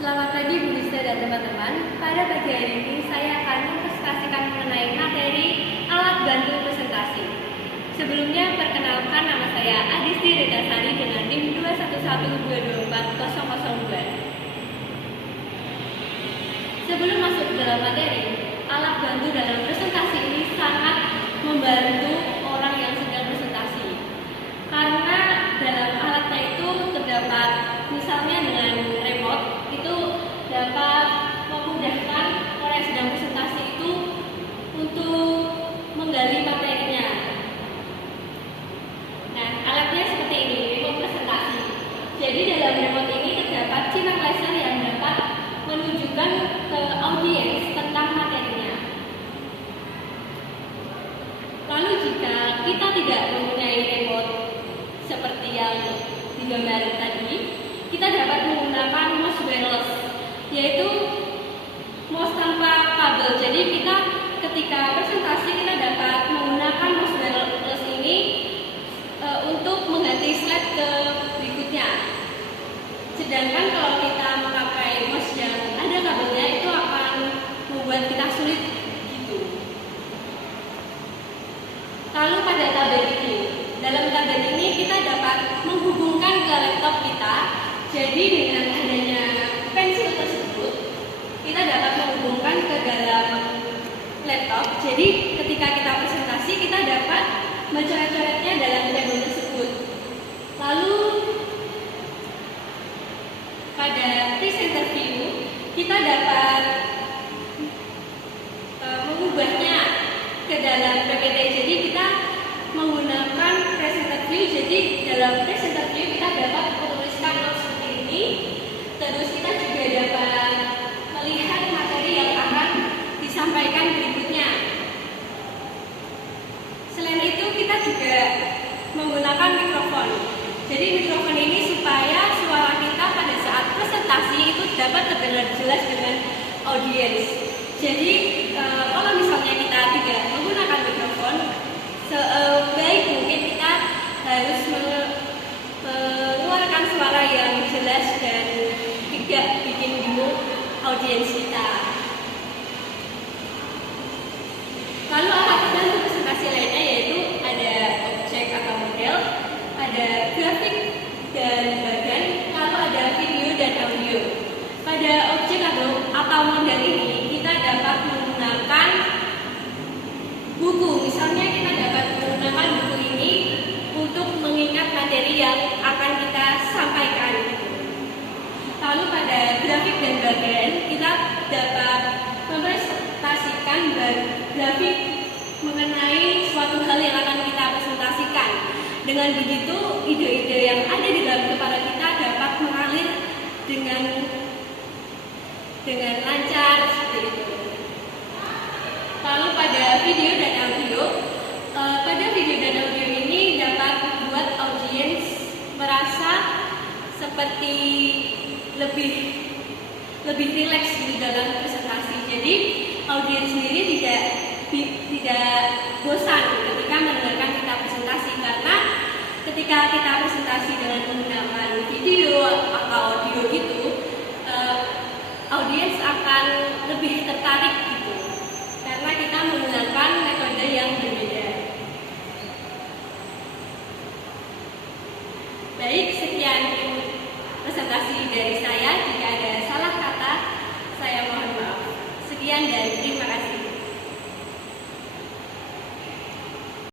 Selamat pagi Bu Rista dan teman-teman. Pada pagi hari ini saya akan mempresentasikan mengenai materi alat bantu presentasi. Sebelumnya perkenalkan, nama saya Adisti Redasari dengan NIM 211224002. Sebelum masuk ke dalam materi, alat bantu dalam presentasi ini sangat membantu orang yang sedang presentasi. Karena dalam alatnya itu terdapat misalnya dengan remote, itu dapat memudahkan orang yang sedang presentasi itu untuk menggali materinya. Nah, alatnya seperti ini, remote presentasi. Jadi dalam remote ini terdapat sinar laser yang dapat menunjukkan ke audiens tentang materinya. Lalu jika kita tidak mempunyai remote seperti yang digambar tadi, kita dapat menggunakan mouse wireless, yaitu mouse tanpa kabel. Jadi kita ketika presentasi kita dapat menggunakan mouse wireless ini untuk mengganti slide ke berikutnya. Sedangkan kalau kita memakai mouse yang ada kabelnya, itu akan membuat kita sulit gitu. Lalu pada tabel ini, dalam tabel ini kita dapat menghubungkan ke laptop kita. Jadi dengan adanya pensil tersebut, kita dapat menghubungkan ke dalam laptop. Jadi ketika kita presentasi, kita dapat mencoret-coretnya dalam tabel tersebut. Lalu pada presenter view, kita dapat mengubahnya ke dalam PPT. Jadi kita menggunakan presenter view. Jadi dalam presenter view kita dapat menuliskan notes seperti ini. Terus kita juga dapat melihat materi yang akan disampaikan berikutnya. Selain itu kita juga menggunakan mikrofon. Jadi mikrofon ini supaya suara kita pada saat presentasi itu dapat terdengar jelas dengan audiens. Jadi kalau misalnya kita tidak menggunakan mikrofon, sebaik mungkin kita harus mengeluarkan suara yang jelas dan tidak bikin bingung audiens kita. Lalu alat bantu presentasi lainnya yaitu ada objek atau model, ada grafik dan bagan, lalu ada video dan audio. Pada objek atau model ini kita dapat menggunakan buku. Misalnya kita dapat menggunakan buku ini untuk mengingat materi yang akan kita sampaikan. Lalu pada grafik dan bagan kita dapat mempresentasikan grafik mengenai suatu hal yang akan kita presentasikan. Dengan begitu ide-ide yang ada di dalam kepala kita dapat mengalir dengan lancar seperti itu. Lalu pada video dan audio, ini dapat membuat audiens merasa seperti lebih rileks di dalam presentasi. Jadi audiens sendiri tidak bosan ketika mendengarkan kita presentasi, karena ketika kita presentasi dengan menggunakan video atau audio gitu, audiens akan lebih tertarik gitu, karena kita menggunakan metode yang berbeda. Baik, sekian presentasi dari saya. Jika ada salah kata, saya mohon maaf. Sekian dan terima kasih.